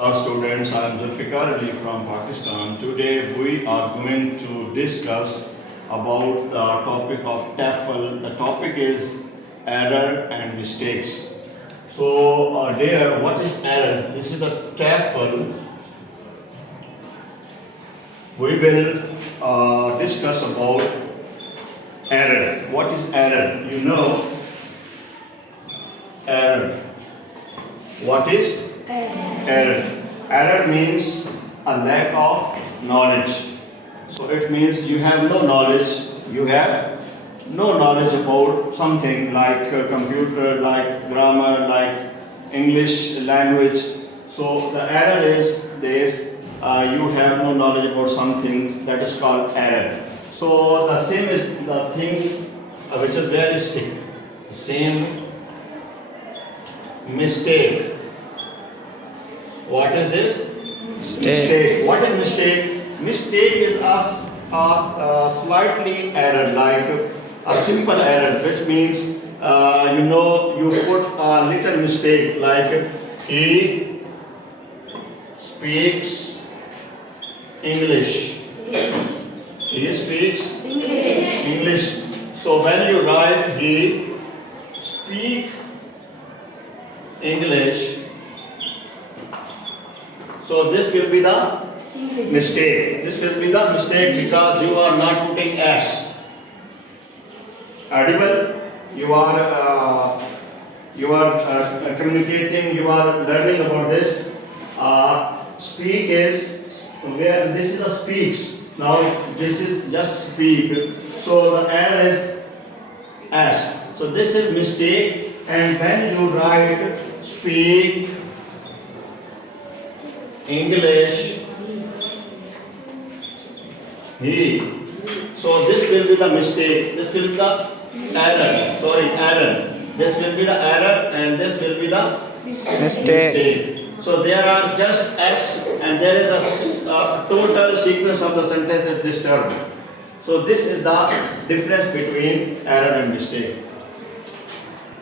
Our students, I am Zulfikar Ali from Pakistan. Today we are going to discuss about the topic of TEFL. The topic is error and mistakes. So, dear, what is error? This is the TEFL. We will discuss about error. What is error? You know, error. What is error? Error means a lack of knowledge. So it means you have no knowledge. You have no knowledge about something like computer, like grammar, like English language. So the error is this: you have no knowledge about something, that is called error. So the same is the thing which is realistic. Same mistake. What is this? Mistake. What is mistake? Mistake is a slightly error, like a simple error, which means you put a little mistake, like he speaks English. He speaks English. So when you write he speak English, so this will be the mistake. This will be the mistake because you are not putting S. Audible. You are communicating. You are learning about this. Speak is where this is a speaks. Now this is just speak. So the error is S. So this is mistake. And when you write speak English, he. So this will be the mistake. This will be the error. Error. This will be the error, and this will be the mistake. So there are just S, and there is a total sequence of the sentence is disturbed. So this is the difference between error and mistake.